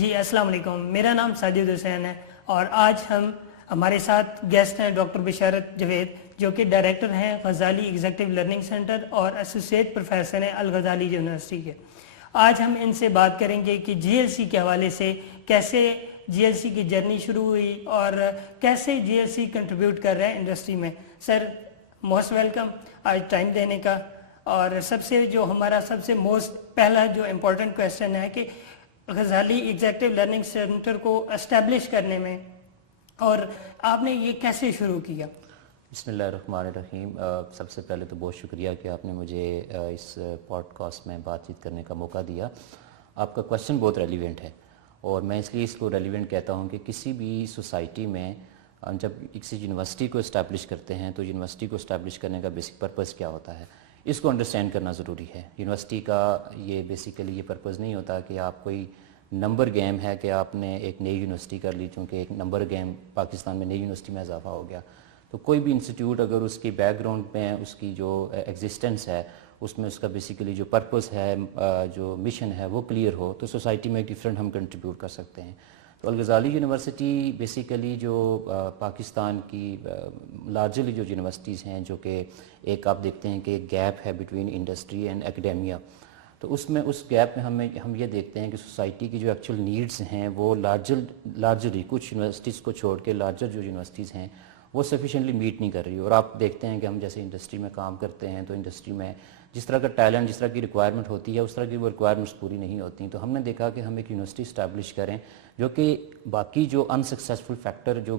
جی السلام علیکم، میرا نام ساجد حسین ہے اور آج ہمارے ساتھ گیسٹ ہیں ڈاکٹر بشارت جوید جو کہ ڈائریکٹر ہیں غزالی ایگزیکٹو لرننگ سینٹر اور ایسوسیٹ پروفیسر ہیں الغزالی یونیورسٹی کے۔ آج ہم ان سے بات کریں گے کہ جی ایل سی کے حوالے سے کیسے جی ایل سی کی جرنی شروع ہوئی اور کیسے جی ایل سی کنٹریبیوٹ کر رہے ہیں انڈسٹری میں۔ سر موسٹ ویلکم آج ٹائم دینے کا۔ اور ہمارا سب سے پہلا جو امپورٹنٹ کویسچن ہے کہ غزالی ایگزیکٹو لرننگ سینٹر کو اسٹیبلش کرنے میں اور آپ نے یہ کیسے شروع کیا؟ بسم اللہ الرحمن الرحیم۔ سب سے پہلے تو بہت شکریہ کہ آپ نے مجھے اس پوڈ کاسٹ میں بات چیت کرنے کا موقع دیا۔ آپ کا کویسچن بہت ریلیونٹ ہے اور میں اس لیے اس کو ریلیونٹ کہتا ہوں کہ کسی بھی سوسائٹی میں جب کسی یونیورسٹی کو اسٹیبلش کرتے ہیں تو یونیورسٹی کو اسٹیبلش کرنے کا بیسک پرپز کیا ہوتا ہے، اس کو انڈرسٹینڈ کرنا ضروری ہے۔ یونیورسٹی کا یہ بیسیکلی یہ پرپز نہیں ہوتا کہ آپ کوئی نمبر گیم ہے کہ آپ نے ایک نئی یونیورسٹی کر لی، چونکہ ایک نمبر گیم پاکستان میں نئی یونیورسٹی میں اضافہ ہو گیا۔ تو کوئی بھی انسٹیٹیوٹ اگر اس کی بیک گراؤنڈ میں اس کی جو ایگزسٹنس ہے اس میں اس کا بیسیکلی جو پرپز ہے، جو مشن ہے وہ کلیئر ہو تو سوسائٹی میں ایک ڈفرینٹ ہم کنٹریبیوٹ کر سکتے ہیں۔ تو الغزالی یونیورسٹی بیسیکلی جو پاکستان کی لارجلی جو یونیورسٹیز ہیں، جو کہ ایک آپ دیکھتے ہیں کہ ایک گیپ ہے بٹوین انڈسٹری اینڈ ایکڈیمیا، تو اس گیپ میں ہم یہ دیکھتے ہیں کہ سوسائٹی کی جو ایکچوئل نیڈز ہیں وہ لارجلی کچھ یونیورسٹیز کو چھوڑ کے لارجر جو یونیورسٹیز ہیں وہ سفیشینٹلی میٹ نہیں کر رہی۔ اور آپ دیکھتے ہیں کہ ہم جیسے انڈسٹری میں کام کرتے ہیں تو انڈسٹری میں جس طرح کا ٹیلنٹ، جس طرح کی ریکوائرمنٹ ہوتی ہے اس طرح کی وہ ریکوائرمنٹس پوری نہیں ہوتی۔ تو ہم نے دیکھا کہ ہم ایک یونیورسٹی اسٹیبلش کریں جو کہ باقی جو انسکسیسفل فیکٹر جو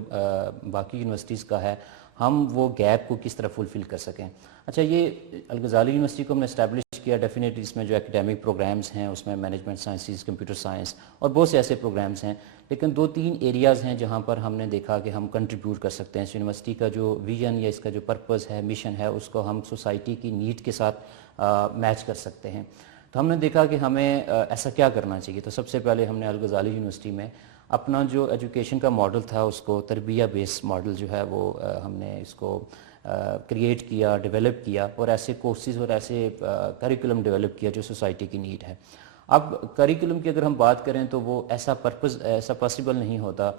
باقی یونیورسٹیز کا ہے ہم وہ گیپ کو کس طرح فلفل کر سکیں۔ اچھا، یہ الغزالی یونیورسٹی کو ہم نے اسٹیبلش کیا، ڈیفینیٹلی اس میں جو اکیڈیمک پروگرامز ہیں اس میں مینجمنٹ سائنسز، کمپیوٹر سائنس اور بہت سے ایسے پروگرامز ہیں، لیکن 2-3 ایریاز ہیں جہاں پر ہم نے دیکھا کہ ہم کنٹریبیوٹ کر سکتے ہیں۔ اس یونیورسٹی کا جو ویژن یا اس کا جو پرپز ہے، مشن ہے، اس کو ہم سوسائٹی کی نیڈ کے ساتھ میچ کر سکتے ہیں۔ تو ہم نے دیکھا کہ ہمیں ایسا کیا کرنا چاہیے۔ تو سب سے پہلے ہم نے الغزالی یونیورسٹی میں اپنا جو ایجوکیشن کا ماڈل تھا اس کو تربیہ بیس ماڈل جو ہے وہ ہم نے اس کو کریٹ کیا، ڈیولپ کیا اور ایسے کورسز اور ایسے کریکولم ڈیولپ کیا جو سوسائٹی کی نیڈ ہے۔ اب کریکولم کی اگر ہم بات کریں تو وہ ایسا پاسبل نہیں ہوتا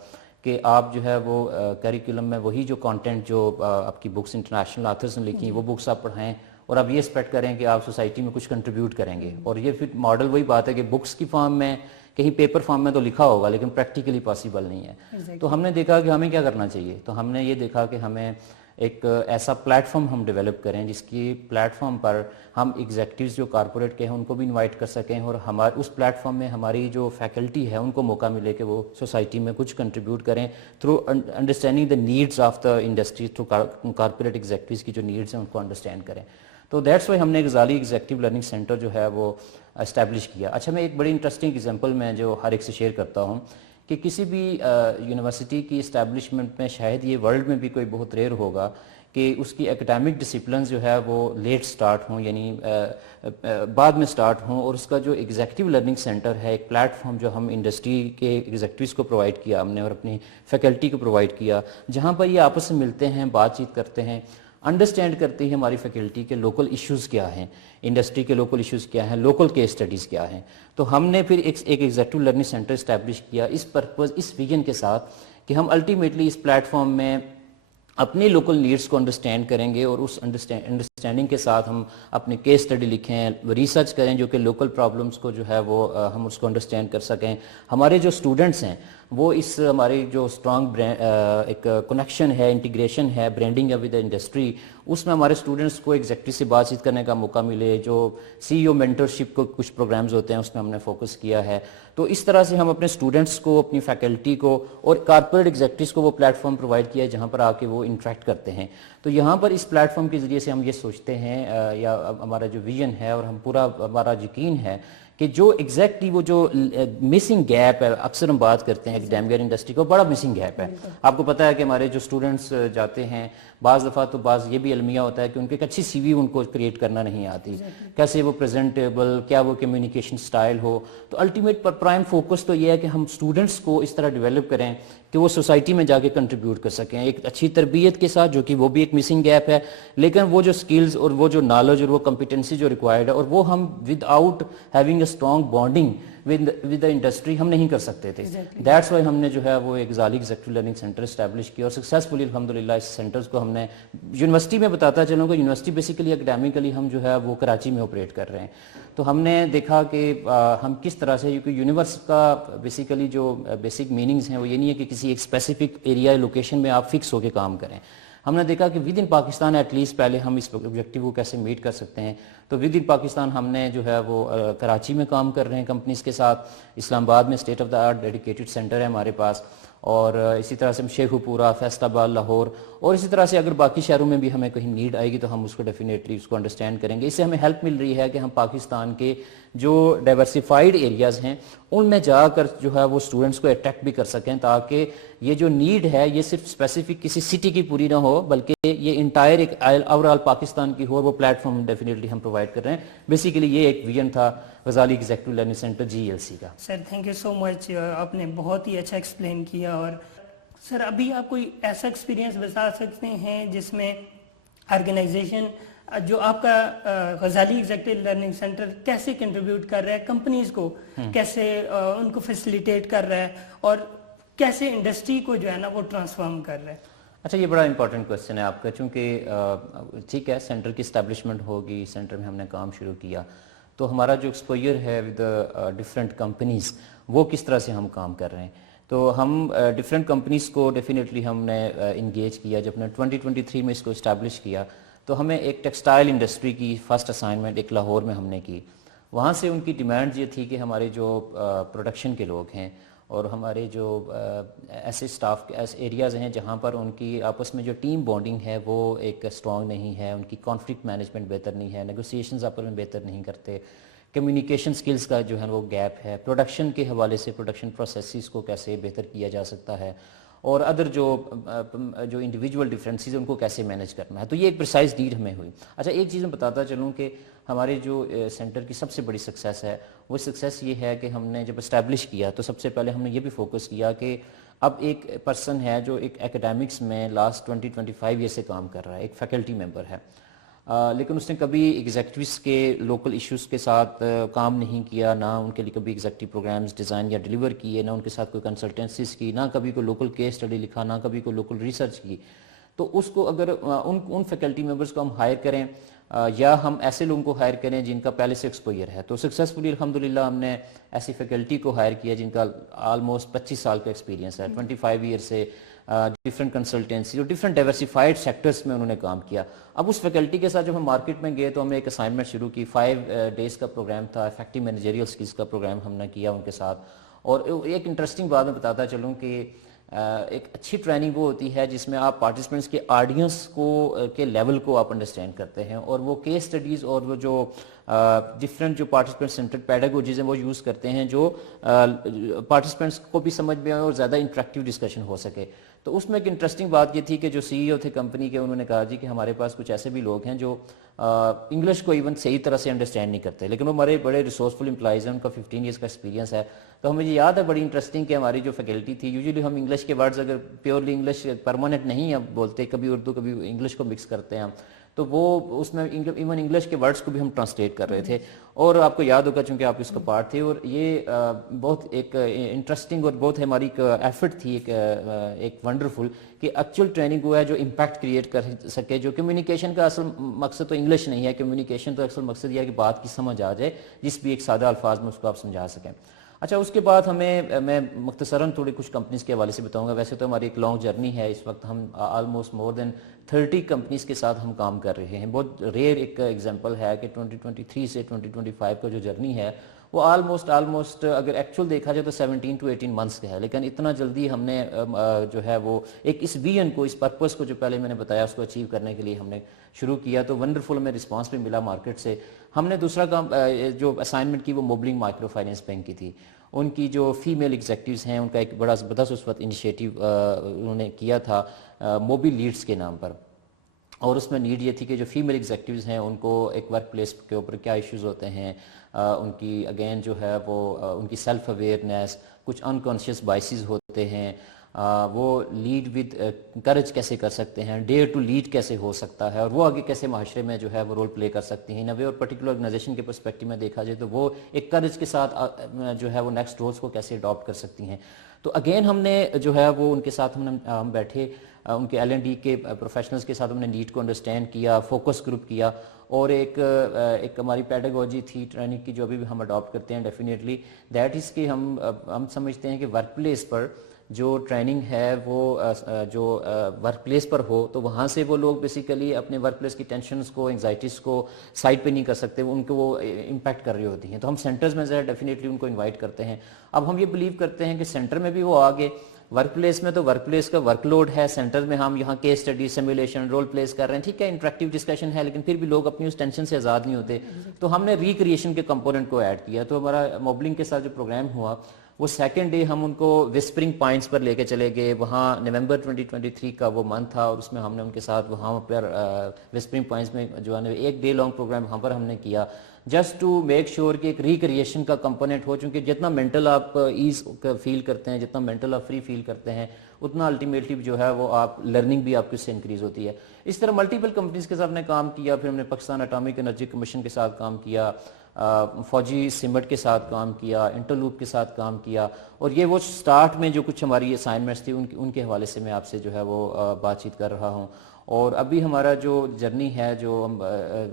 کہ آپ جو ہے وہ کریکولم میں وہی جو کانٹینٹ جو آپ کی بکس انٹرنیشنل آتھرز نے لکھی ہیں وہ بکس آپ پڑھائیں اور آپ یہ ایکسپیکٹ کریں کہ آپ سوسائٹی میں کچھ کنٹریبیوٹ کریں گے۔ اور یہ پھر ماڈل وہی بات ہے کہ بکس کی فارم میں کہیں پیپر فارم میں تو لکھا ہوگا لیکن پریکٹیکلی پاسبل نہیں ہے۔ تو ہم نے دیکھا کہ ہمیں کیا کرنا چاہیے، تو ہم نے یہ دیکھا کہ ہمیں ایک ایسا پلیٹ فارم ہم ڈیولپ کریں جس کی پلیٹ فارم پر ہم ایگزیکٹیوز جو کارپوریٹ کے ہیں ان کو بھی انوائٹ کر سکیں اور اس پلیٹ فارم میں ہماری جو فیکلٹی ہے ان کو موقع ملے کہ وہ سوسائٹی میں کچھ کنٹریبیوٹ کریں through understanding the needs of the industry, through corporate executives کی جو نیڈز ہیں ان کو انڈرسٹینڈ کریں۔ تو دیٹس وائی ہم نے غزالی ایگزیکٹو لرننگ سینٹر جو ہے وہ اسٹیبلش کیا۔ اچھا، میں ایک بڑی انٹرسٹنگ ایگزامپل میں جو ہر ایک سے شیئر کرتا ہوں کہ کسی بھی یونیورسٹی کی اسٹیبلشمنٹ میں شاید یہ ورلڈ میں بھی کوئی بہت ریئر ہوگا کہ اس کی اکیڈیمک ڈسپلنز جو ہے وہ لیٹ سٹارٹ ہوں، یعنی بعد میں سٹارٹ ہوں، اور اس کا جو ایگزیکٹو لرننگ سینٹر ہے، ایک پلیٹ فارم جو ہم انڈسٹری کے ایگزیکٹوز کو پرووائڈ کیا ہم نے اور اپنی فیکلٹی کو پرووائڈ کیا، جہاں پر یہ آپس میں ملتے ہیں، بات چیت کرتے ہیں، انڈرسٹینڈ کرتے ہیں ہماری فیکلٹی کے لوکل ایشوز کیا ہیں، انڈسٹری کے لوکل ایشوز کیا ہیں، لوکل کیس اسٹڈیز کیا ہیں۔ تو ہم نے پھر ایک ایگزیکٹو لرننگ سینٹر اسٹیبلش کیا اس پرپز، اس ویژن کے ساتھ کہ ہم الٹیمیٹلی اس پلیٹ فارم میں اپنی لوکل نیڈز کو انڈرسٹینڈ کریں گے اور اس انڈرسٹینڈنگ کے ساتھ ہم اپنے کیس اسٹڈی لکھیں، ریسرچ کریں جو کہ لوکل پرابلمس کو جو ہے وہ ہم اس کو انڈرسٹینڈ کر سکیں۔ ہمارے جو اسٹوڈنٹس ہیں وہ اس ہماری جو اسٹرانگ ایک کنیکشن ہے، انٹیگریشن ہے، برانڈنگ ہے ود انڈسٹری، اس میں ہمارے اسٹوڈنٹس کو ایگزیکٹو سے بات چیت کرنے کا موقع ملے۔ جو سی او مینٹرشپ کو کچھ پروگرامز ہوتے ہیں اس میں ہم نے فوکس کیا ہے۔ تو اس طرح سے ہم اپنے اسٹوڈنٹس کو، اپنی فیکلٹی کو اور کارپوریٹ ایگزیکٹوز کو وہ پلیٹ فارم پرووائڈ کیا ہے جہاں پر آ کے وہ انٹریکٹ کرتے ہیں۔ تو یہاں پر اس پلیٹ فارم کے ذریعے سے ہم یہ سوچتے ہیں یا ہمارا جو ویژن ہے اور ہمارا یقین ہے کہ جو ایگزیکٹلی وہ جو مسنگ گیپ ہے، اکثر ہم بات کرتے ہیں اکیڈیمیا انڈسٹری کو، بڑا مسنگ گیپ ہے۔ آپ کو پتہ ہے کہ ہمارے جو اسٹوڈنٹس جاتے ہیں بعض دفعہ تو یہ بھی المیہ ہوتا ہے کہ ان کی ایک اچھی سی وی ان کو کریٹ کرنا نہیں آتی، کیسے وہ پریزنٹیبل، کیا وہ کمیونیکیشن سٹائل ہو۔ تو الٹیمیٹ پرائم فوکس تو یہ ہے کہ ہم اسٹوڈنٹس کو اس طرح ڈیولپ کریں کہ وہ سوسائٹی میں جا کے کنٹریبیوٹ کر سکیں ایک اچھی تربیت کے ساتھ، جو کہ وہ بھی ایک مسنگ گیپ ہے، لیکن وہ جو سکلز اور وہ جو نالج اور وہ کمپیٹنسی جو ریکوائرڈ ہے، اور وہ ہم with out having a strong bonding with the industry ہم نہیں کر سکتے تھے. دیٹس وائی ہم نے جو ہے وہ ایک غزالی ایگزیکٹو لرننگ سینٹر اسٹیبلش کیا اور سکسیزفلی الحمدللہ اس سینٹرز کو ہم نے یونیورسٹی میں بتاتا چلوں کہ یونیورسٹی بیسیکلی اکیڈیمکلی ہم جو ہے وہ کراچی میں آپریٹ کر رہے ہیں. تو ہم نے دیکھا کہ ہم کس طرح سے, کیونکہ یونیورس کا بیسیکلی جو بیسک میننگز ہیں وہ یہ نہیں ہے کہ کسی ایک اسپیسیفک ایریا لوکیشن میں آپ فکس ہو کے کام کریں. ہم نے دیکھا کہ with in Pakistan at least پہلے ہم اس آبجیکٹیو کو کیسے میٹ کر سکتے ہیں. تو ود ان پاکستان ہم نے جو ہے وہ کراچی میں کام کر رہے ہیں کمپنیز کے ساتھ, اسلام آباد میں state of the art dedicated centre ہے ہمارے پاس, اور اسی طرح سے شیخو پورہ, فیصل آباد, لاہور, اور اسی طرح سے اگر باقی شہروں میں بھی ہمیں کہیں نیڈ آئے گی تو ہم اس کو ڈیفینیٹلی اس کو انڈرسٹینڈ کریں گے. اس سے ہمیں ہیلپ مل رہی ہے کہ ہم پاکستان کے جو ڈائیورسیفائڈ ایریاز ہیں ان میں جا کر جو ہے وہ اسٹوڈنٹس کو اٹریکٹ بھی کر سکیں, تاکہ یہ جو نیڈ ہے یہ صرف اسپیسیفک کسی سٹی کی پوری نہ ہو بلکہ یہ انٹائر ایک اوور آل پاکستان کی ہو. وہ پلیٹ فارم ڈیفینیٹلی ہم پرووائڈ کر رہے ہیں. بیسیکلی یہ ایک ویژن تھا غزالی ایگزیکٹو لرننگ سینٹر GELC کا. سر تھینک یو سو مچ, آپ نے بہت ہی اچھا ایکسپلین کیا. اور سر ابھی آپ کوئی ایسا ایکسپیرینس بتا سکتے ہیں جس میں آرگنائزیشن جو آپ کا غزالی ایگزیکٹو لرننگ سینٹر کیسے کنٹریبیوٹ کر رہا ہے کمپنیز کو, کیسے ان کو فیسیلیٹیٹ کر رہا ہے, اور کیسے انڈسٹری کو جو ہے نا وہ ٹرانسفارم کر رہا ہے؟ اچھا, یہ بڑا امپورٹنٹ کوسچن ہے آپ کا, چونکہ ٹھیک ہے سینٹر کی اسٹیبلشمنٹ ہوگی, سینٹر میں ہم نے کام شروع کیا تو ہمارا جو ایکسپوئر ہے ود ڈفرینٹ کمپنیز وہ کس طرح سے ہم کام کر رہے ہیں. تو ہم ڈفرینٹ کمپنیز کو ڈیفینیٹلی ہم نے انگیج کیا. جب نے 2023 میں اس کو اسٹیبلش کیا تو ہمیں ایک ٹیکسٹائل انڈسٹری کی فرسٹ اسائنمنٹ ایک لاہور میں ہم نے کی. وہاں سے ان کی ڈیمانڈ یہ تھی کہ ہمارے جو پروڈکشن کے لوگ ہیں اور ہمارے جو ایسے اسٹاف ایسے ایریاز ہیں جہاں پر ان کی آپس میں جو ٹیم بانڈنگ ہے وہ ایک اسٹرانگ نہیں ہے, ان کی کانفلکٹ مینجمنٹ بہتر نہیں ہے, نیگوسیشنز آپس میں بہتر نہیں کرتے, کمیونیکیشن سکلز کا جو ہے وہ گیپ ہے, پروڈکشن کے حوالے سے پروڈکشن پروسیسز کو کیسے بہتر کیا جا سکتا ہے, اور ادر جو انڈیویجول ڈفرینسز ان کو کیسے مینیج کرنا ہے. تو یہ ایک پریسائز نیڈ ہمیں ہوئی. اچھا, ایک چیز میں بتاتا چلوں کہ ہمارے جو سینٹر کی سب سے بڑی سکسیس ہے وہ سکسیس یہ ہے کہ ہم نے جب اسٹیبلش کیا تو سب سے پہلے ہم نے یہ بھی فوکس کیا کہ اب ایک پرسن ہے جو ایک ایکیڈیمکس میں لاسٹ 20-25 ایئر سے کام کر رہا ہے, ایک فیکلٹی ممبر ہے, لیکن اس نے کبھی ایگزیکٹوز کے لوکل ایشوز کے ساتھ کام نہیں کیا, نہ ان کے لیے کبھی ایگزیکٹو پروگرامز ڈیزائن یا ڈیلیور کیے, نہ ان کے ساتھ کوئی کنسلٹنسیز کی, نہ کبھی کوئی لوکل کیس اسٹڈی لکھا, نہ کبھی کوئی لوکل ریسرچ کی. تو اس کو اگر ان فیکلٹی ممبرس کو ہم ہائر کریں یا ہم ایسے لوگوں کو ہائر کریں جن کا پہلے سے ایکسپوئر ہے, تو سکسیزفلی الحمدللہ ہم نے ایسی فیکلٹی کو ہائر کیا جن کا آلموسٹ 25 سال کا ایکسپیرینس ہے, 25 ایئر سے ڈفرینٹ کنسلٹینسی اور ڈفرینٹ ڈائیورسیفائڈ سیکٹرز میں انہوں نے کام کیا. اب اس فیکلٹی کے ساتھ جب ہم مارکیٹ میں گئے تو ہم نے ایک اسائنمنٹ شروع کی, 5 days کا پروگرام تھا, افیکٹو مینیجریل سکلز کا پروگرام ہم نے کیا ان کے ساتھ. اور ایک انٹرسٹنگ بات میں بتاتا چلوں کہ ایک اچھی ٹریننگ وہ ہوتی ہے جس میں آپ پارٹیسپینٹس کے آڈینس کو کے لیول کو آپ انڈرسٹینڈ کرتے ہیں, اور وہ کیس اسٹڈیز اور وہ جو ڈفرینٹ جو پارٹیسپینٹ سینٹرڈ پیڈاگوجیز ہیں وہ یوز کرتے ہیں جو پارٹیسپینٹس کو بھی سمجھ میں آئے اور زیادہ انٹریکٹیو ڈسکشن ہو سکے. تو اس میں ایک انٹرسٹنگ بات یہ تھی کہ جو CEO تھے کمپنی کے, انہوں نے کہا جی کہ ہمارے پاس کچھ ایسے بھی لوگ ہیں جو انگلش کو ایون صحیح طرح سے انڈرسٹینڈ نہیں کرتے, لیکن وہ ہمارے بڑے ریسورسفل امپلائیز ہیں, ان کا 15 ایئرس کا ایکسپیرینس ہے. تو ہمیں یہ یاد ہے بڑی انٹرسٹنگ کہ ہماری جو فیکلٹی تھی, یوزلی ہم انگلش کے ورڈز اگر پیورلی انگلش پرماننٹ نہیں اب بولتے, کبھی اردو کبھی انگلش کو مکس کرتے ہیں ہم, تو وہ اس میں ایون انگلش کے ورڈز کو بھی ہم ٹرانسلیٹ کر رہے تھے. اور آپ کو یاد ہوگا چونکہ آپ اس کا پارٹ تھے, اور یہ بہت ایک انٹرسٹنگ اور بہت ہماری ایک ایفرٹ تھی ایک ونڈرفل کہ ایکچوئل ٹریننگ وہ ہے جو امپیکٹ کریٹ کر سکے. جو کمیونیکیشن کا اصل مقصد تو انگلش نہیں ہے, کمیونیکیشن تو اصل مقصد یہ ہے کہ بات کی سمجھ آ جائے, جس بھی ایک سادہ الفاظ میں اس کو آپ سمجھا سکیں. اچھا, اس کے بعد میں مختصراً تھوڑی کچھ کمپنیز کے حوالے سے بتاؤں گا. ویسے تو ہماری ایک لانگ جرنی ہے, اس وقت ہم آلموسٹ مور دین 30 کمپنیز کے ساتھ ہم کام کر رہے ہیں. بہت ریئر ایک ایگزامپل ہے کہ 2023 سے 2025 کا جو جرنی ہے وہ آلموسٹ اگر ایکچوئل دیکھا جائے تو 17 to 18 months کا ہے, لیکن اتنا جلدی ہم نے جو ہے وہ ایک اس ویژن کو, اس پرپس کو جو پہلے میں نے بتایا اس کو اچیو کرنے کے لیے ہم نے شروع کیا. تو ونڈرفل ہمیں رسپانس بھی ملا مارکیٹ سے. ہم نے دوسرا کام جو اسائنمنٹ کی وہ موبلنگ مائکرو فائنینس بینک کی تھی. ان کی جو فیمیل ایگزیکٹیوز ہیں ان کا ایک بڑا زبردست اس وقت انیشیٹو انہوں نے کیا تھا موبی لیڈز کے نام پر, اور اس میں نیڈ یہ تھی کہ جو فیمیل ایگزیکٹیوز ہیں ان کو ایک ورک پلیس کے اوپر کیا ایشوز ہوتے ہیں, ان کی اگین جو ہے وہ ان کی سیلف اویئرنیس, کچھ انکانشیس بائسز ہوتے ہیں, وہ لیڈ ود کرج کیسے کر سکتے ہیں, ڈیئر ٹو لیڈ کیسے ہو سکتا ہے, اور وہ آگے کیسے معاشرے میں جو ہے وہ رول پلے کر سکتی ہیں نوے اور پرٹیکولر آرگنائزیشن کے پرسپیکٹو میں دیکھا جائے تو وہ ایک کرج کے ساتھ جو ہے وہ نیکسٹ رولز کو کیسے اڈاپٹ کر سکتی ہیں. تو اگین ہم نے جو ہے وہ ان کے ساتھ ہم بیٹھے, ان کے L&D کے پروفیشنلز کے ساتھ ہم نے نیڈ کو انڈرسٹینڈ کیا, فوکس گروپ کیا, اور ایک ہماری پیڈاگوجی تھی ٹریننگ کی جو ابھی بھی ہم اڈاپٹ کرتے ہیں ڈیفینیٹلی, دیٹ از کہ ہم سمجھتے ہیں کہ ورک پلیس پر جو ٹریننگ ہے وہ جو ورک پلیس پر ہو تو وہاں سے وہ لوگ بیسیکلی اپنے ورک پلیس کی ٹینشنز کو, انگزائٹیز کو سائڈ پہ نہیں کر سکتے, ان کو وہ امپیکٹ کر رہی ہوتی ہیں. تو ہم سینٹرز میں ڈیفینیٹلی ان کو انوائٹ کرتے ہیں. اب ہم یہ بلیو کرتے ہیں کہ سینٹر میں بھی وہ آگے, ورک پلیس میں تو ورک پلیس کا ورک لوڈ ہے, سینٹر میں ہم یہاں case study, simulation, role plays کر رہے ہیں, ٹھیک ہے انٹریکٹیو ڈسکشن ہے, لیکن پھر بھی لوگ اپنی اس ٹینشن سے آزاد نہیں ہوتے. تو ہم نے ریکریشن کے کمپوننٹ کو ایڈ کیا. تو ہمارا موبلنگ کے ساتھ جو پروگرام ہوا وہ سیکنڈ ڈے ہم ان کو وسپرنگ پوائنٹس پر لے کے چلے گئے. وہاں نومبر 2023 کا وہ منتھ تھا, اور اس میں ہم نے ان کے ساتھ وہاں پر وسپرنگ پوائنٹس میں جو ہے ایک ڈے لانگ پروگرام وہاں پر ہم نے کیا, جسٹ ٹو میک شیور کہ ایک ریکریشن کا کمپوننٹ ہو. چونکہ جتنا مینٹل آپ ایز فیل کرتے ہیں, جتنا مینٹل آپ فری فیل کرتے ہیں, اتنا الٹیمیٹلی جو ہے وہ آپ لرننگ بھی آپ کی اس سے انکریز ہوتی ہے. اس طرح ملٹیپل کمپنیز کے ساتھ نے کام کیا. پھر ہم نے پاکستان اٹامک انرجی کمیشن کے ساتھ کام کیا, فوجی سمٹ کے ساتھ کام کیا, انٹرلوپ کے ساتھ کام کیا. اور یہ وہ سٹارٹ میں جو کچھ ہماری اسائنمنٹس تھی ان کے حوالے سے میں آپ سے جو ہے وہ بات چیت کر رہا ہوں. اور ابھی ہمارا جو جرنی ہے جو ہم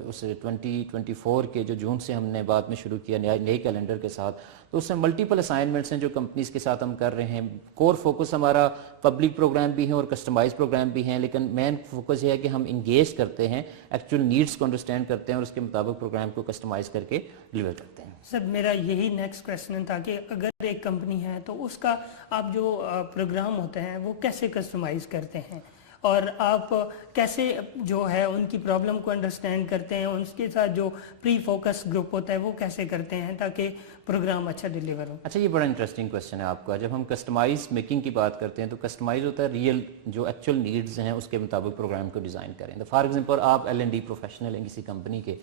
اس 2024 کے جو جون سے ہم نے بعد میں شروع کیا نئے کیلنڈر کے ساتھ, تو اس میں ملٹیپل اسائنمنٹس ہیں جو کمپنیز کے ساتھ ہم کر رہے ہیں. کور فوکس ہمارا پبلک پروگرام بھی ہیں اور کسٹمائز پروگرام بھی ہیں, لیکن مین فوکس یہ ہے کہ ہم انگیج کرتے ہیں, ایکچوئل نیڈس کو انڈرسٹینڈ کرتے ہیں اور اس کے مطابق پروگرام کو کسٹمائز کر کے ڈلیور کرتے ہیں. سر میرا یہی نیکسٹ کویسچن تھا کہ اگر ایک کمپنی ہے تو اس کا آپ جو پروگرام ہوتے ہیں وہ کیسے کسٹمائز کرتے ہیں, اور آپ کیسے جو ہے ان کی پرابلم کو انڈرسٹینڈ کرتے ہیں, اس کے ساتھ جو پری فوکس گروپ ہوتا ہے وہ کیسے کرتے ہیں تاکہ پروگرام اچھا ڈیلیور ہو. اچھا, یہ بڑا انٹرسٹنگ کویسچن ہے آپ کا. جب ہم کسٹمائز میکنگ کی بات کرتے ہیں تو کسٹمائز ہوتا ہے ریئل جو ایکچوئل نیڈز ہیں اس کے مطابق پروگرام کو ڈیزائن کریں. تو فار ایگزامپل آپ L&D پروفیشنل ہیں کسی کمپنی کے,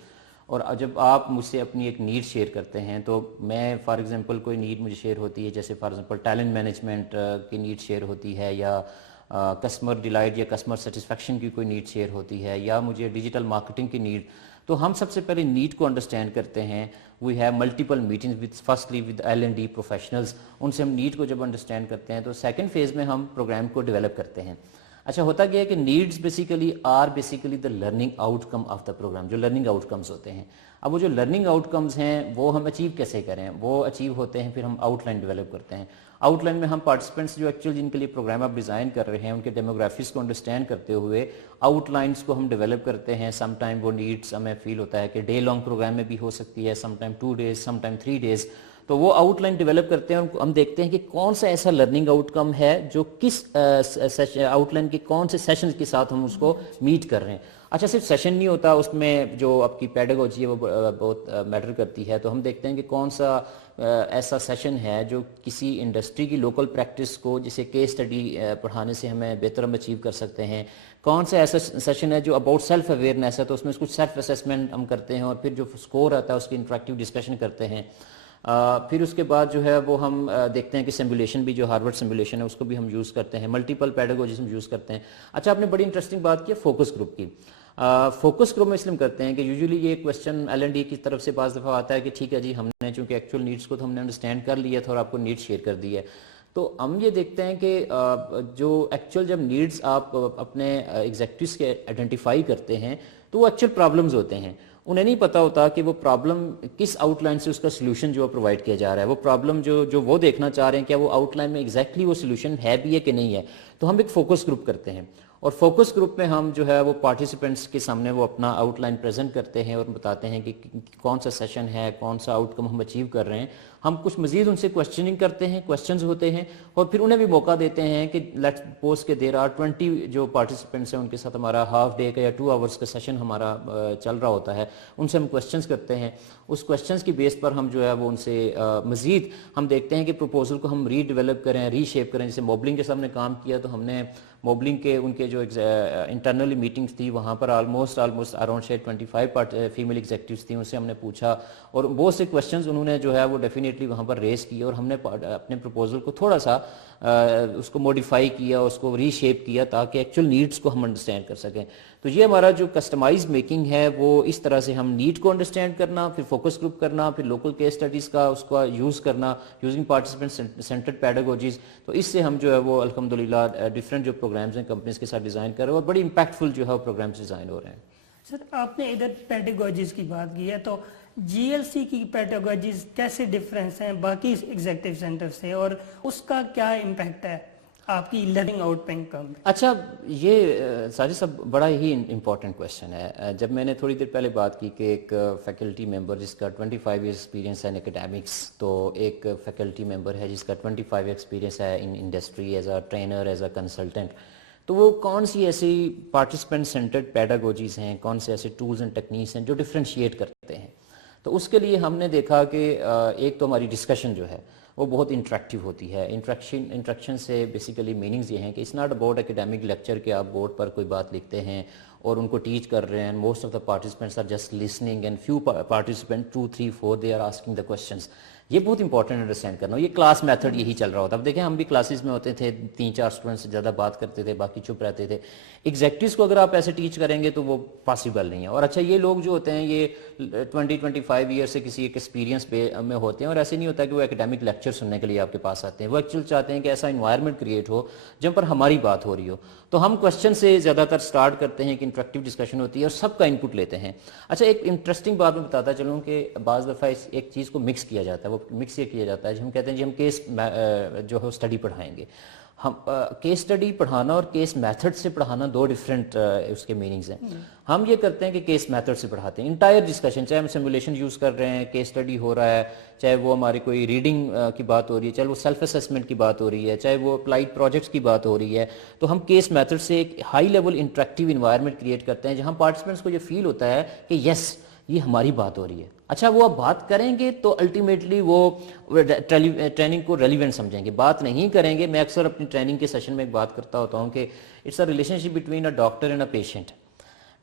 اور جب آپ مجھ سے اپنی ایک نیڈ شیئر کرتے ہیں تو میں فار ایگزامپل کوئی نیڈ مجھے شیئر ہوتی ہے, جیسے فار ایگزامپل ٹیلنٹ مینجمنٹ کی نیڈ شیئر ہوتی ہے, یا کسٹمر ڈیلائٹ یا کسٹمر سیٹسفیکشن کی کوئی نیڈ شیئر ہوتی ہے, یا مجھے ڈیجیٹل مارکیٹنگ کی نیڈ. تو ہم سب سے پہلے نیڈ کو انڈرسٹینڈ کرتے ہیں. We have multiple meetings with firstly with L&D professionals. ان سے ہم نیڈ کو جب انڈرسٹینڈ کرتے ہیں تو سیکنڈ فیز میں ہم پروگرام کو ڈیولپ کرتے ہیں. اچھا, ہوتا کیا ہے کہ needs basically are basically the learning outcome of the programme, جو لرننگ آؤٹ کمز ہوتے ہیں. اب وہ جو لرننگ آؤٹ کمز ہیں وہ ہم اچیو کیسے کریں, وہ اچیو ہوتے ہیں پھر ہم آؤٹ لائن ڈیولپ کرتے ہیں. آؤٹ لائن میں ہم پارٹیسپینٹس جو ایکچوئل جن کے لیے پروگرام آپ ڈیزائن کر رہے ہیں ان کے ڈیموگرافیز کو انڈرسٹینڈ کرتے ہوئے آؤٹ لائنس کو ہم ڈیولپ کرتے ہیں. سم ٹائم وہ نیڈس ہمیں فیل ہوتا ہے کہ ڈے لانگ پروگرام میں بھی ہو سکتی ہے, some time 2 days, some time 3 days. تو وہ آؤٹ لائن ڈیولپ کرتے ہیں اور ہم دیکھتے ہیں کہ کون سا ایسا لرننگ آؤٹ کم ہے جو کس آؤٹ لائن کے کون سے سیشن کے ساتھ ہم اس کو میٹ کر رہے ہیں. اچھا, صرف سیشن نہیں ہوتا, اس میں جو آپ کی پیڈاگوجی ہے وہ بہت میٹر کرتی ہے. تو ہم دیکھتے ہیں کہ کون سا ایسا سیشن ہے جو کسی انڈسٹری کی لوکل پریکٹس کو, جسے کیس اسٹڈی پڑھانے سے ہمیں بہتر ہم اچیو کر سکتے ہیں. کون سا ایسا سیشن ہے جو اباؤٹ سیلف اویئرنیس ہے, تو اس میں کچھ سیلف اسیسمنٹ ہم کرتے ہیں, اور پھر جو اسکور آتا ہے اس کی انٹریکٹیو ڈسکشن کرتے ہیں. پھر اس کے بعد جو ہے وہ ہم دیکھتے ہیں کہ سیمولیشن بھی, جو ہارورڈ سیمولیشن ہے اس کو بھی ہم یوز کرتے ہیں. ملٹیپل پیڈاگوجیز ہم یوز کرتے ہیں. اچھا, آپ نے بڑی انٹرسٹنگ بات کی فوکس گروپ کی. فوکس گروپ میں اس لیے کرتے ہیں کہ یوزلی یہ کویسچن L&D کی طرف سے بعض دفعہ آتا ہے کہ ٹھیک ہے جی, ہم نے چونکہ ایکچوئل نیڈس کو تو ہم نے انڈرسٹینڈ کر لیا تھا اور آپ کو نیڈ شیئر کر دی ہے. تو ہم یہ دیکھتے ہیں کہ جو ایکچوئل جب نیڈس آپ اپنے ایگزیکٹوز کے آئیڈینٹیفائی کرتے ہیں تو وہ ایکچوئل پرابلمز ہوتے ہیں. انہیں نہیں پتا ہوتا کہ وہ پرابلم کس آؤٹ لائن سے اس کا سلوشن جو پرووائڈ کیا جا رہا ہے. وہ پرابلم جو وہ دیکھنا چاہ رہے ہیں کیا وہ آؤٹ لائن میں ایگزیکٹلی وہ سلوشن ہے بھی ہے کہ نہیں ہے. تو ہم ایک فوکس گروپ کرتے ہیں, اور فوکس گروپ میں ہم جو ہے وہ پارٹیسپینٹس کے سامنے وہ اپنا آؤٹ لائن پریزنٹ کرتے ہیں اور بتاتے ہیں کہ کون سا سیشن ہے, کون سا آؤٹ کم ہم اچیو کر رہے ہیں. ہم کچھ مزید ان سے کویسچننگ کرتے ہیں, کویسچنز ہوتے ہیں, اور پھر انہیں بھی موقع دیتے ہیں کہ لیٹس سپوز کہ دیر آر 20 جو پارٹیسپینٹس ہیں ان کے ساتھ ہمارا ہاف ڈے کا یا 2 hours کا سیشن ہمارا چل رہا ہوتا ہے. ان سے ہم کویسچنز کرتے ہیں. اس کویسچنز کی بیس پر ہم جو ہے وہ ان سے مزید ہم دیکھتے ہیں کہ پروپوزل کو ہم ری ڈیولپ کریں, ری شیپ کریں. جیسے موبلنگ کے ساتھ ہم نے کام کیا تو ہم نے موبلنگ کے ان کے جو انٹرنلی میٹنگز تھی وہاں پر آلموسٹ اراؤنڈ 25 فیمیل ایگزیکٹیوز تھیں. ان سے ہم نے پوچھا اور بہت سے کویشچنز انہوں نے جو ہے وہ ڈیفینیٹلی وہاں پر ریز کیے اور ہم نے اپنے پروپوزل کو تھوڑا سا اس کو موڈیفائی کیا, اس کو ری شیپ کیا تاکہ ایکچوئل نیڈس کو ہم انڈرسٹینڈ کر سکیں. تو یہ ہمارا جو کسٹمائز میکنگ ہے وہ اس طرح سے ہم نیڈ کو انڈرسٹینڈ کرنا, پھر فوکس گروپ کرنا, پھر لوکل کیس اسٹڈیز کا اس کا یوز کرنا یوزنگ پارٹیسپینٹ سینٹرڈ پیڈاگوجیز. تو اس سے ہم جو ہے وہ الحمدللہ ڈفرینٹ جو پروگرامز ہیں کمپنیز کے ساتھ ڈیزائن کر رہے ہیں اور بڑی امپیکٹفل جو ہے پروگرامز ڈیزائن ہو رہے ہیں. سر آپ نے ادھر پیڈاگوجیز کی بات کی ہے, تو جی ایل سی کی پیڈاگوجیز کیسے ڈفرینس ہیں باقی ایگزیکٹو سینٹر سے اور اس کا کیا امپیکٹ ہے آپ کی لرننگ آؤٹ پہ انکم؟ اچھا, یہ ساجد صاحب بڑا ہی امپورٹنٹ کویشچن ہے. جب میں نے تھوڑی دیر پہلے بات کی کہ ایک فیکلٹی ممبر جس کا 25 ایئر ایکسپیرینس ہے ان اکیڈیمکس, تو ایک فیکلٹی ممبر ہے جس کا 25 ایکسپیرینس ہے in industry as a trainer, as a consultant, تو وہ کون سی ایسی پارٹیسپینٹ سینٹرڈ پیڈاگوجیز ہیں, کون سے ایسے ٹولز اینڈ ٹیکنیکس ہیں جو ڈفرینشیٹ کرتے ہیں. تو اس کے لیے ہم نے دیکھا کہ ایک تو ہماری ڈسکشن جو ہے وہ بہت انٹریکٹیو ہوتی ہے. انٹریکشن سے بیسیکلی میننگز یہ ہیں کہ it's not about academic lecture کہ آپ بورڈ پر کوئی بات لکھتے ہیں اور ان کو ٹیچ کر رہے ہیں. Most of the participants are just listening and few participant 2 3 4 they are asking the questions. یہ بہت امپورٹنٹ انڈرسٹینڈ کرنا. یہ کلاس میتھڈ یہی چل رہا ہوتا ہے. اب دیکھیں ہم بھی کلاسز میں ہوتے تھے, 3-4 اسٹوڈنٹ سے زیادہ بات کرتے تھے, باقی چپ رہتے تھے. ایگزیکٹوز کو اگر آپ ایسے ٹیچ کریں گے تو وہ پاسبل نہیں ہے. اور اچھا یہ لوگ جو ہوتے ہیں یہ 20-25 ایئر سے کسی ایک ایکسپیرینس میں ہوتے ہیں اور ایسے نہیں ہوتا کہ وہ اکیڈیمک لیکچر سننے کے لیے آپ کے پاس آتے ہیں. وہ ایکچوئل چاہتے ہیں کہ ایسا انوائرمنٹ کریٹ ہو جن پر ہماری بات ہو رہی ہو. تو ہم کویشچن سے زیادہ تر سٹارٹ کرتے ہیں کہ انٹریکٹیو ڈسکشن ہوتی ہے اور سب کا انپٹ لیتے ہیں. اچھا, ایک انٹرسٹنگ بات میں بتاتا چلوں کہ بعض دفعہ ایک چیز کو مکس کیا جاتا ہے. وہ مکس یہ کیا جاتا ہے جب ہم کہتے ہیں جی ہم کیس جو ہے اسٹڈی پڑھائیں گے. ہم کیس اسٹڈی پڑھانا اور کیس میتھڈ سے پڑھانا دو ڈفرینٹ اس کے میننگز ہیں. ہم یہ کرتے ہیں کہ کیس میتھڈ سے پڑھاتے ہیں انٹائر ڈسکشن, چاہے ہم سیمولیشن یوز کر رہے ہیں, کیس اسٹڈی ہو رہا ہے, چاہے وہ ہماری کوئی ریڈنگ کی بات ہو رہی ہے, چاہے وہ سیلف اسیسمنٹ کی بات ہو رہی ہے, چاہے وہ اپلائیڈ پروجیکٹس کی بات ہو رہی ہے. تو ہم کیس میتھڈ سے ایک high level interactive environment create کرتے ہیں جہاں پارٹیسپینٹس کو یہ فیل ہوتا ہے کہ یس یہ ہماری بات ہو رہی ہے. اچھا, وہ اب بات کریں گے تو الٹیمیٹلی وہ ٹریننگ کو ریلیونٹ سمجھیں گے. بات نہیں کریں گے, میں اکثر اپنی ٹریننگ کے سیشن میں ایک بات کرتا ہوتا ہوں کہ it's a relationship between a doctor and a patient.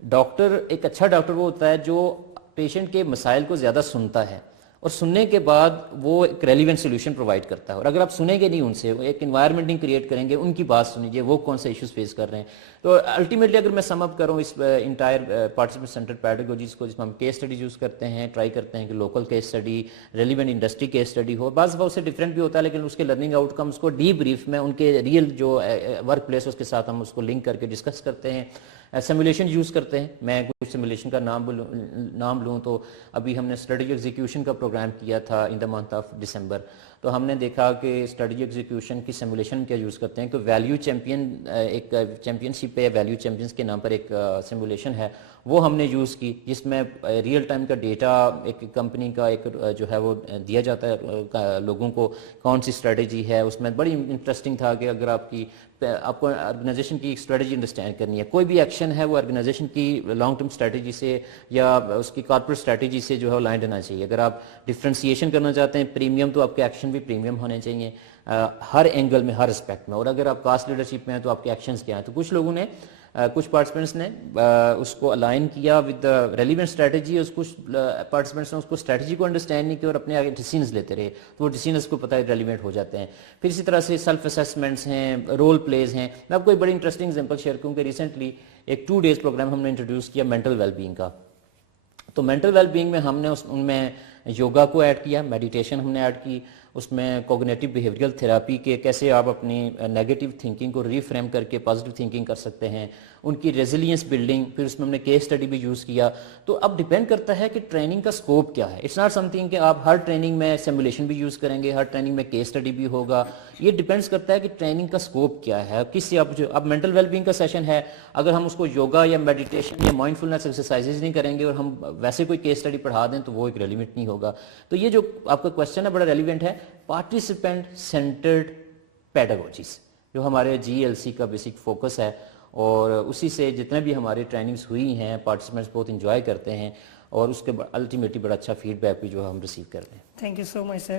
Doctor, ایک اچھا ڈاکٹر وہ ہوتا ہے جو پیشنٹ کے مسائل کو زیادہ سنتا ہے اور سننے کے بعد وہ ایک ریلیونٹ سولوشن پرووائڈ کرتا ہے. اور اگر آپ سنیں گے نہیں ان سے, ایک انوائرمنٹ نہیں کریٹ کریں گے, ان کی بات سنیجیے وہ کون سے ایشوز فیس کر رہے ہیں. تو الٹیمیٹلی اگر میں سم اپ کروں اس انٹائر پارٹیسپینٹ سینٹرڈ پیڈاگوجیز کو, جس میں ہم کیس اسٹڈیز یوز کرتے ہیں, ٹرائی کرتے ہیں کہ local case study, relevant industry case study ہو. بعض دفعہ اس سے ڈفرینٹ بھی ہوتا ہے لیکن اس کے لرننگ آؤٹ کمز کو ڈی بریف میں ان کے ریئل جو ورک پلیس اس کے ساتھ ہم اس کو لنک کر کے ڈسکس کرتے ہیں. سیمولیشن یوز کرتے ہیں. میں کچھ سیمولیشن کا نام لوں تو ابھی ہم نے اسٹریٹجی ایگزیکیوشن کا پروگرام کیا تھا ان دا منتھ آف دسمبر. تو ہم نے دیکھا کہ اسٹریٹجی ایگزیکیوشن کی سیمولیشن کیا یوز کرتے ہیں کہ ویلیو چیمپئن, ایک چیمپئن شپ ہے ویلیو چیمپئنس کے نام پر ایک سیمولیشن ہے, وہ ہم نے یوز کی جس میں ریئل ٹائم کا ڈیٹا ایک کمپنی کا ایک جو ہے وہ دیا جاتا ہے لوگوں کو, کون سی اسٹریٹجی ہے. اس میں بڑی انٹرسٹنگ تھا کہ اگر آپ کو آرگنائزیشن کی اسٹریٹجی انڈرسٹینڈ کرنی ہے, کوئی بھی ایکشن ہے وہ آرگنائزیشن کی لانگ ٹرم اسٹریٹجی سے یا اس کی کارپوریٹ اسٹریٹجی سے جو ہے لائن رہنا چاہیے. اگر آپ ڈفرینسیشن کرنا چاہتے ہیں پریمیم, تو آپ کے ایکشن بھی پریمیم ہونے چاہیے ہر اینگل میں, ہر اسپیکٹ میں. اور اگر آپ کاسٹ لیڈرشپ میں ہیں تو آپ کے ایکشنز کیا ہیں. تو کچھ لوگوں نے, کچھ پارٹیسپینٹس نے اس کو الائن کیا ود ریلیونٹ اسٹریٹجی, اور کچھ پارٹیسپینٹس نے اس کو اسٹریٹجی کو انڈرسٹینڈ نہیں کیا اور اپنے آگے ڈیسیژنز لیتے رہے, تو وہ ڈیسیژنز کو پتہ ہے ریلیونٹ ہو جاتے ہیں. پھر اسی طرح سے سیلف اسیسمنٹس ہیں, رول پلیز ہیں. میں آپ کو ایک بڑی انٹرسٹنگ ایگزامپل شیئر کروں کہ ریسنٹلی ایک 2 days پروگرام ہم نے انٹروڈیوس کیا مینٹل ویل بینگ کا. تو مینٹل ویل بینگ میں ہم نے ان میں یوگا کو ایڈ کیا, میڈیٹیشن ہم نے ایڈ کی, اس میں کوگنیٹو بیہیویئرل تھراپی کے کیسے آپ اپنی نیگیٹو تھنکنگ کو ری فریم کر کے پازیٹیو تھنکنگ کر سکتے ہیں, ان کی ریزیلینس بلڈنگ, پھر اس میں ہم نے کیس اسٹڈی بھی یوز کیا. تو اب ڈیپینڈ کرتا ہے کہ ٹریننگ کا اسکوپ کیا ہے. اٹس ناٹ سم تھنگ کہ آپ ہر ٹریننگ میں سیمولیشن بھی یوز کریں گے, ہر ٹریننگ میں کیس اسٹڈی بھی ہوگا. یہ ڈیپینڈس کرتا ہے کہ ٹریننگ کا اسکوپ کیا ہے, کس سے آپ جو اب مینٹل ویل بینگ کا سیشن ہے, اگر ہم اس کو یوگا یا میڈیٹیشن یا مائنڈفلنس ایکسرسائزز نہیں کریں گے اور ہم ویسے کوئی کیس اسٹڈی پڑھا دیں تو وہ ایک ریلیونٹ نہیں ہوگا. تو یہ جو آپ کا کویشچن ہے بڑا ریلیونٹ ہے. پارٹیسپینٹ سینٹرڈ پیڈاگوجیز جو ہمارے جی ایل سی کا بیسک فوکس ہے, اور اسی سے جتنے بھی ہماری ٹریننگز ہوئی ہیں پارٹیسپینٹس بہت انجوائے کرتے ہیں, اور اس کے الٹیمیٹلی بڑا اچھا فیڈ بیک بھی جو ہم ریسیو کر رہے ہیں. Thank you so much sir.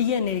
TNA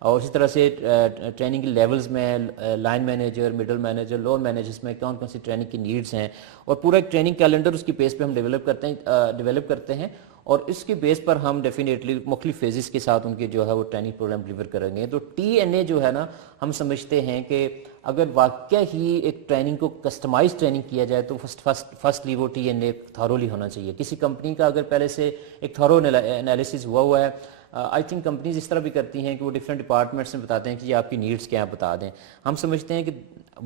اور اسی طرح سے ٹریننگ کے لیولز میں line manager, middle manager, lower managers میں کون کون سی ٹریننگ کی نیڈز ہیں، اور پورا ایک ٹریننگ کیلنڈر اس کی بیس پہ ہم ڈیولپ کرتے ہیں اور اس کی بیس پر ہم ڈیفینیٹلی مختلف فیزز کے ساتھ ان کے جو ہے وہ ٹریننگ پروگرام ڈلیور کریں گے. تو TNA جو ہے نا، ہم سمجھتے ہیں کہ اگر واقعہ ہی ایک ٹریننگ کو کسٹمائز ٹریننگ کیا جائے تو فرسٹلی وہ TNA تھارولی ہونا چاہیے. کسی کمپنی کا اگر پہلے سے ایک تھارو انالیسس ہوا ہے، آئی تھنک کمپنیز اس طرح بھی کرتی ہیں کہ وہ ڈفرینٹ ڈپارٹمنٹس میں بتاتے ہیں کہ یہ آپ کی نیڈس کیا ہیں بتا دیں. ہم سمجھتے ہیں کہ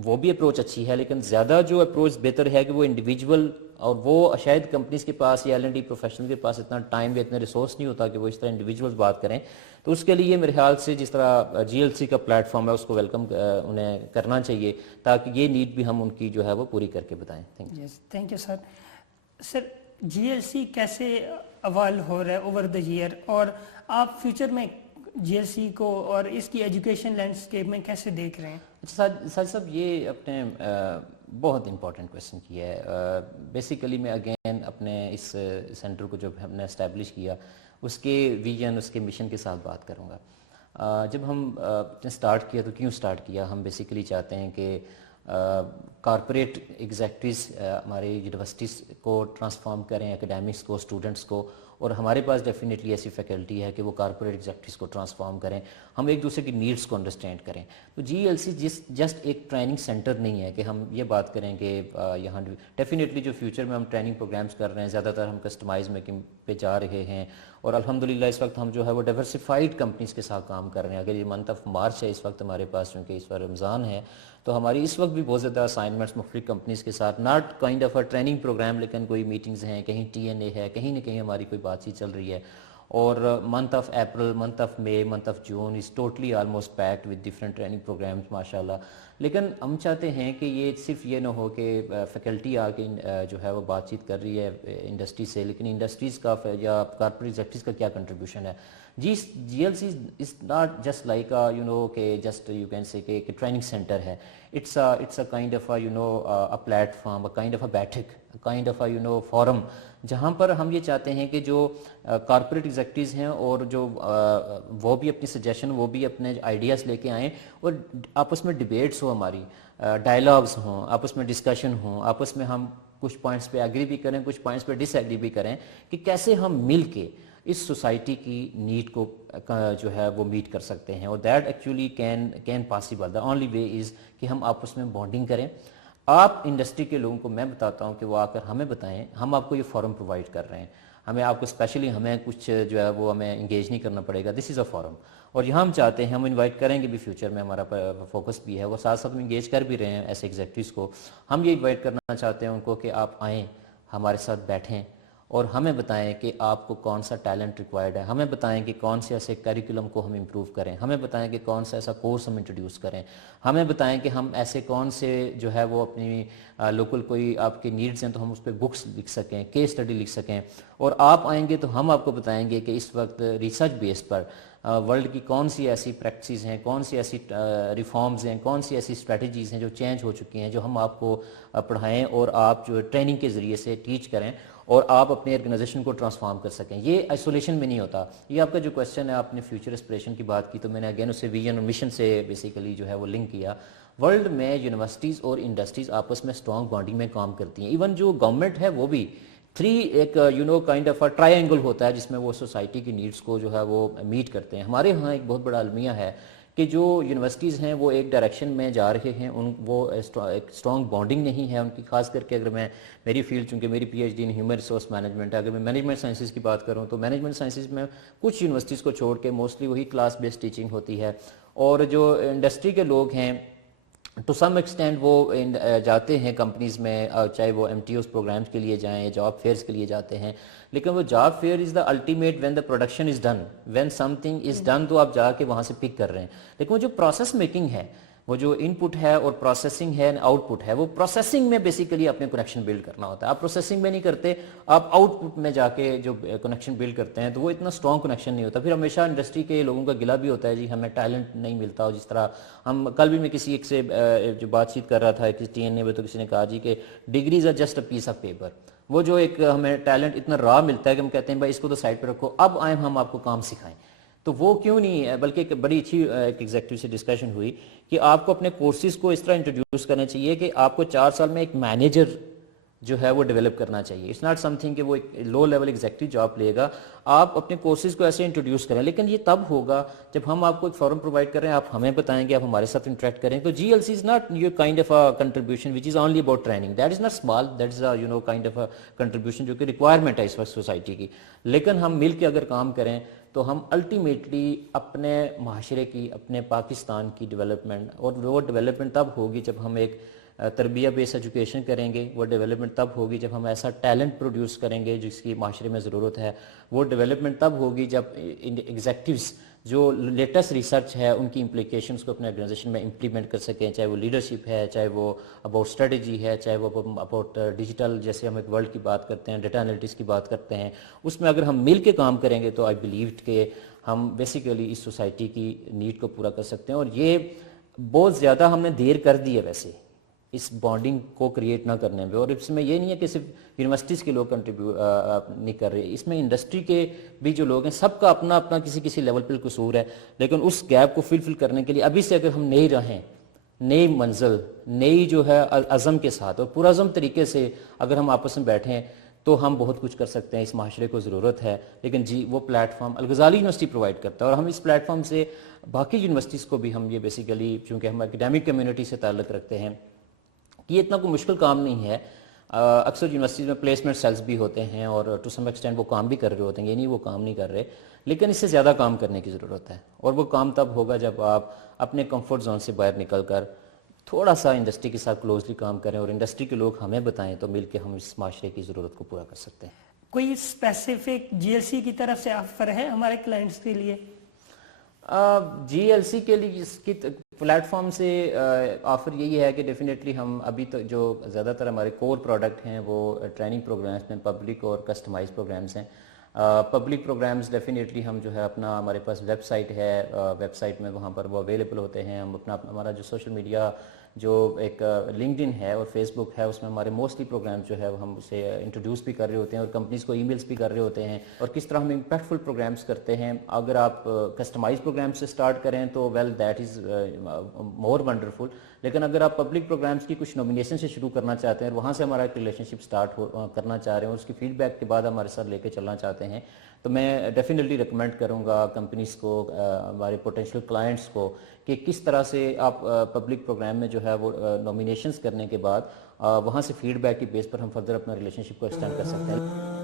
وہ بھی اپروچ اچھی ہے، لیکن زیادہ جو اپروچ بہتر ہے کہ وہ انڈیویجول، اور وہ شاید کمپنیز کے پاس یا L&D پروفیشنل کے پاس اتنا ٹائم یا اتنا ریسورس نہیں ہوتا کہ وہ اس طرح انڈیویجولز بات کریں. تو اس کے لیے میرے خیال سے جس طرح GLC کا پلیٹ فارم ہے اس کو ویلکم انہیں کرنا چاہیے تاکہ یہ نیڈ بھی ہم ان کی جو ہے وہ پوری کر کے بتائیں. Thank you sir. Sir GLC کیسے ایوالو ہو رہا ہے اوور دا ایئر، اور آپ فیوچر میں GLC کو اور اس کی ایجوکیشن لینڈسکیپ میں کیسے دیکھ رہے ہیں؟ اچھا ساجد صاحب، یہ اپنے بہت امپورٹنٹ کویشچن کیا ہے. بیسیکلی میں اگین اپنے اس سینٹر کو جو ہم نے اسٹیبلش کیا اس کے ویژن، اس کے مشن کے ساتھ بات کروں گا. جب ہم نے سٹارٹ کیا تو کیوں سٹارٹ کیا؟ ہم بیسیکلی چاہتے ہیں کہ کارپوریٹ ایگزیکٹوز ہمارے یونیورسٹیز کو ٹرانسفارم کریں، اکیڈیمکس کو، اسٹوڈنٹس کو، اور ہمارے پاس ڈیفینیٹلی ایسی فیکلٹی ہے کہ وہ کارپوریٹ ایگزیکٹوز کو ٹرانسفارم کریں. ہم ایک دوسرے کی نیڈس کو انڈرسٹینڈ کریں. تو GLC جسٹ ایک ٹریننگ سینٹر نہیں ہے کہ ہم یہ بات کریں کہ یہاں ڈیفینیٹلی جو فیوچر میں ہم ٹریننگ پروگرامز کر رہے ہیں زیادہ تر ہم کسٹمائز میکنگ پہ جا رہے ہیں، اور الحمدللہ اس وقت ہم جو ہے وہ ڈائیورسفائڈ کمپنیز کے ساتھ کام کر رہے ہیں. اگر یہ منتھ آف مارچ ہے اس وقت ہمارے پاس، چونکہ اس وقت رمضان ہے، تو ہماری اس وقت بھی بہت زیادہ اسائنمنٹس مختلف کمپنیز کے ساتھ، not kind of a training programme, لیکن کوئی میٹنگز ہیں، کہیں TNA ہے، کہیں نہ کہیں ہماری کوئی بات چیت چل رہی ہے. اور month of April, month of May, month of June is totally almost packed with different training programmes ماشاء اللہ. لیکن ہم چاہتے ہیں کہ یہ صرف یہ نہ ہو کہ فیکلٹی آ کے جو ہے وہ بات چیت کر رہی ہے انڈسٹری سے، لیکن انڈسٹریز کا یا کارپوریٹ ایگزیکٹوز کا کیا کنٹریبیوشن ہے. GLC is not just like کہ جسٹ یو کین سے کہ ایک ٹریننگ سینٹر ہے. It's a kind of a platform, a kind of a baithak, kind of a forum, جہاں پر ہم یہ چاہتے ہیں کہ جو کارپوریٹ ایگزیکٹوز ہیں اور جو وہ بھی اپنی سجیشن، وہ بھی اپنے آئیڈیاز لے کے آئیں، اور آپس میں ڈیبیٹس ہو، ہماری ڈائلاگز ہوں، آپس میں ڈسکشن ہوں، آپس میں ہم کچھ پوائنٹس پہ ایگری بھی کریں، کچھ پوائنٹس پہ ڈس ایگری بھی کریں کہ کیسے ہم مل کے اس سوسائٹی کی نیڈ کو جو ہے وہ میٹ کر سکتے ہیں. اور that actually can possible. The only way is کہ ہم آپس میں بانڈنگ کریں. آپ انڈسٹری کے لوگوں کو میں بتاتا ہوں کہ وہ آ کر ہمیں بتائیں، ہم آپ کو یہ فورم پرووائڈ کر رہے ہیں. ہمیں آپ کو اسپیشلی ہمیں کچھ جو ہے وہ ہمیں انگیج نہیں کرنا پڑے گا. دس از اے فورم. اور یہاں ہم چاہتے ہیں، ہم انوائٹ کریں گے بھی فیوچر میں، ہمارا فوکس بھی ہے، وہ ساتھ ساتھ ہم انگیج کر بھی رہے ہیں ایسے ایگزیکٹوز کو. ہم یہ انوائٹ کرنا چاہتے ہیں ان کو کہ آپ آئیں، ہمارے ساتھ بیٹھیں اور ہمیں بتائیں کہ آپ کو کون سا ٹیلنٹ ریکوائرڈ ہے. ہمیں بتائیں کہ کون سے ایسے کریکولم کو ہم امپروو کریں. ہمیں بتائیں کہ کون سا ایسا کورس ہم انٹروڈیوس کریں. ہمیں بتائیں کہ ہم ایسے کون سے جو ہے وہ اپنی لوکل کوئی آپ کی نیڈز ہیں تو ہم اس پہ بکس لکھ سکیں، کیس اسٹڈی لکھ سکیں. اور آپ آئیں گے تو ہم آپ کو بتائیں گے کہ اس وقت ریسرچ بیس پر ورلڈ کی کون سی ایسی پریکٹسز ہیں، کون سی ایسی ریفارمز ہیں، کون سی ایسی اسٹریٹجیز ہیں جو چینج ہو چکی ہیں، جو ہم آپ کو پڑھائیں اور آپ جو ٹریننگ کے ذریعے سے ٹیچ کریں اور آپ اپنے آرگنائزیشن کو ٹرانسفارم کر سکیں. یہ آئسولیشن میں نہیں ہوتا. یہ آپ کا جو کویشچن ہے، آپ نے فیوچر اسپریشن کی بات کی، تو میں نے اگین اسے ویژن اور مشن سے بیسیکلی جو ہے وہ لنک کیا. ورلڈ میں یونیورسٹیز اور انڈسٹریز آپس میں اسٹرانگ بانڈنگ میں کام کرتی ہیں. ایون جو گورنمنٹ ہے وہ بھی ایک کائنڈ آف ٹرائی اینگل ہوتا ہے جس میں وہ سوسائٹی کی نیڈس کو جو ہے وہ میٹ کرتے ہیں. ہمارے ہاں ایک بہت بڑا المیہ ہے کہ جو یونیورسٹیز ہیں وہ ایک ڈائریکشن میں جا رہے ہیں، وہ ایک اسٹرانگ بانڈنگ نہیں ہے ان کی. خاص کر کے اگر میں میری فیلڈ، چونکہ میری PhD in human resource management ہے، اگر میں مینجمنٹ سائنسز کی بات کروں تو مینجمنٹ سائنسز میں کچھ یونیورسٹیز کو چھوڑ کے موسٹلی وہی کلاس بیسڈ ٹیچنگ ہوتی ہے. اور جو انڈسٹری کے لوگ ہیں ٹو سم ایکسٹینٹ وہ جاتے ہیں کمپنیز میں، چاہے وہ MTOs پروگرامز کے لیے جائیں یا جاب فیئرس کے لیے جاتے ہیں، لیکن وہ job fair is the ultimate when the production is done, when something is done تو آپ جا کے وہاں سے پک کر رہے ہیں. لیکن وہ جو پروسیس میکنگ ہے، وہ جو ان پٹ ہے اور پروسیسنگ ہے، آؤٹ پٹ ہے، وہ پروسیسنگ میں بیسیکلی اپنے کنیکشن بلڈ کرنا ہوتا ہے. آپ پروسیسنگ میں نہیں کرتے، آپ آؤٹ پٹ میں جا کے جو کنیکشن بلڈ کرتے ہیں تو وہ اتنا اسٹرانگ کنیکشن نہیں ہوتا. پھر ہمیشہ انڈسٹری کے لوگوں کا گلا بھی ہوتا ہے، جی ہمیں ٹیلنٹ نہیں ملتا. اور جس طرح ہم کل بھی میں کسی ایک سے جو بات چیت کر رہا تھا کسی TNA میں، تو کسی نے کہا جی کہ degrees are just a piece of paper. وہ جو ایک ہمیں ٹیلنٹ اتنا را ملتا ہے کہ ہم کہتے ہیں بھائی اس کو تو سائڈ پہ رکھو، اب آئیں ہم آپ کو کام سکھائیں. تو وہ کیوں نہیں ہے؟ بلکہ ایک بڑی اچھی ایک ایگزیکٹو سے ڈسکشن ہوئی کہ آپ کو اپنے کورسز کو اس طرح انٹروڈیوس کرنا چاہیے کہ آپ کو 4 سال میں ایک مینیجر جو ہے وہ ڈیولپ کرنا چاہیے. اٹس ناٹ سم تھنگ کہ وہ ایک لو لیول ایگزیکٹو جاب لے گا. آپ اپنے کورسز کو ایسے انٹروڈیوس کریں, لیکن یہ تب ہوگا جب ہم آپ کو ایک فورم پرووائڈ کر رہے ہیں, آپ ہمیں بتائیں گے, آپ ہمارے ساتھ انٹریکٹ کریں. تو G L C is not your kind of a contribution which is only about training. That is not small, that is you know kind of a contribution جو کہ ریکوائرمنٹ ہے اس وقت سوسائٹی کی. لیکن ہم مل کے اگر کام کریں تو ہم الٹیمیٹلی اپنے معاشرے کی, اپنے پاکستان کی ڈیولپمنٹ, اور وہ ڈیولپمنٹ تب ہوگی جب ہم ایک تربیہ بیس ایجوکیشن کریں گے. وہ ڈیولپمنٹ تب ہوگی جب ہم ایسا ٹیلنٹ پروڈیوس کریں گے جس کی معاشرے میں ضرورت ہے. وہ ڈیولپمنٹ تب ہوگی جب ایگزیکٹوز جو لیٹسٹ ریسرچ ہے ان کی امپلیکیشنس کو اپنے آرگنائزیشن میں امپلیمنٹ کر سکیں, چاہے وہ لیڈرشپ ہے, چاہے وہ اباؤٹ اسٹریٹجی ہے, چاہے وہ اباؤٹ ڈیجیٹل, جیسے ہم ایک ورلڈ کی بات کرتے ہیں, ڈیٹا انالیٹکس کی بات کرتے ہیں. اس میں اگر ہم مل کے کام کریں گے تو آئی بلیو کہ ہم بیسیکلی اس سوسائٹی کی نیڈ کو پورا کر سکتے ہیں. اور یہ بہت زیادہ ہم نے دیر کر دی ہے ویسے اس بانڈنگ کو کریٹ نہ کرنے میں. اور اس میں یہ نہیں ہے کہ صرف یونیورسٹیز کے لوگ کنٹریبیوٹ نہیں کر رہے, اس میں انڈسٹری کے بھی جو لوگ ہیں, سب کا اپنا اپنا کسی لیول پہ قصور ہے. لیکن اس گیپ کو فل کرنے کے لیے ابھی سے اگر ہم نئی راہیں, نئی منزل, نئی جو ہے عزم کے ساتھ اور پرعزم طریقے سے اگر ہم آپس میں بیٹھیں تو ہم بہت کچھ کر سکتے ہیں. اس معاشرے کو ضرورت ہے. لیکن جی وہ platform Al-Ghazali university provide کرتا ہے, اور ہم اس پلیٹ فارم سے باقی یونیورسٹیز کو بھی ہم یہ بیسیکلی, چونکہ ہم اکیڈیمک کمیونٹی سے تعلق رکھتے ہیں, کہ یہ اتنا کوئی مشکل کام نہیں ہے. اکثر یونیورسٹیز میں پلیسمنٹ سیلز بھی ہوتے ہیں اور ٹو سم ایکسٹینٹ وہ کام بھی کر رہے ہوتے ہیں, یہ نہیں وہ کام نہیں کر رہے, لیکن اس سے زیادہ کام کرنے کی ضرورت ہے. اور وہ کام تب ہوگا جب آپ اپنے کمفرٹ زون سے باہر نکل کر تھوڑا سا انڈسٹری کے ساتھ کلوزلی کام کریں اور انڈسٹری کے لوگ ہمیں بتائیں, تو مل کے ہم اس معاشرے کی ضرورت کو پورا کر سکتے ہیں. کوئی اسپیسیفک جی ایل سی کی طرف سے آفر ہے ہمارے کلائنٹس کے لیے؟ جی ایل سی کے لیے اس کی پلیٹ فارم سے آفر یہی ہے کہ ڈیفینیٹلی ہم ابھی تو جو زیادہ تر ہمارے کور پروڈکٹ ہیں وہ ٹریننگ پروگرامس میں پبلک اور کسٹمائز پروگرامس ہیں. پبلک پروگرامز ڈیفینیٹلی ہم جو ہے اپنا, ہمارے پاس ویب سائٹ ہے, ویب سائٹ میں وہاں پر وہ اویلیبل ہوتے ہیں. ہم اپنا ہمارا جو سوشل میڈیا جو ایک لنکڈ ان ہے اور فیس بک ہے, اس میں ہمارے موسٹلی پروگرامز جو ہے وہ ہم اسے انٹروڈیوس بھی کر رہے ہوتے ہیں اور کمپنیز کو ای میلس بھی کر رہے ہوتے ہیں. اور کس طرح ہم امپیکٹفل پروگرامز کرتے ہیں. اگر آپ کسٹمائز پروگرامز سے سٹارٹ کریں تو well that is more wonderful. لیکن اگر آپ پبلک پروگرامز کی کچھ نومینیشن سے شروع کرنا چاہتے ہیں اور وہاں سے ہمارا ایک ریلیشن شپ سٹارٹ کرنا چاہ رہے ہیں اور اس کی فیڈ بیک کے بعد ہمارے ساتھ لے کے چلنا چاہتے ہیں, تو میں ڈیفینیٹلی ریکمینڈ کروں گا کمپنیز کو, ہمارے پوٹینشیل کلائنٹس کو, کہ کس طرح سے آپ پبلک پروگرام میں جو ہے وہ نومینیشنز کرنے کے بعد وہاں سے فیڈ بیک کی بیس پر ہم فردر اپنا ریلیشن شپ کو ایکسٹینڈ کر سکتے ہیں.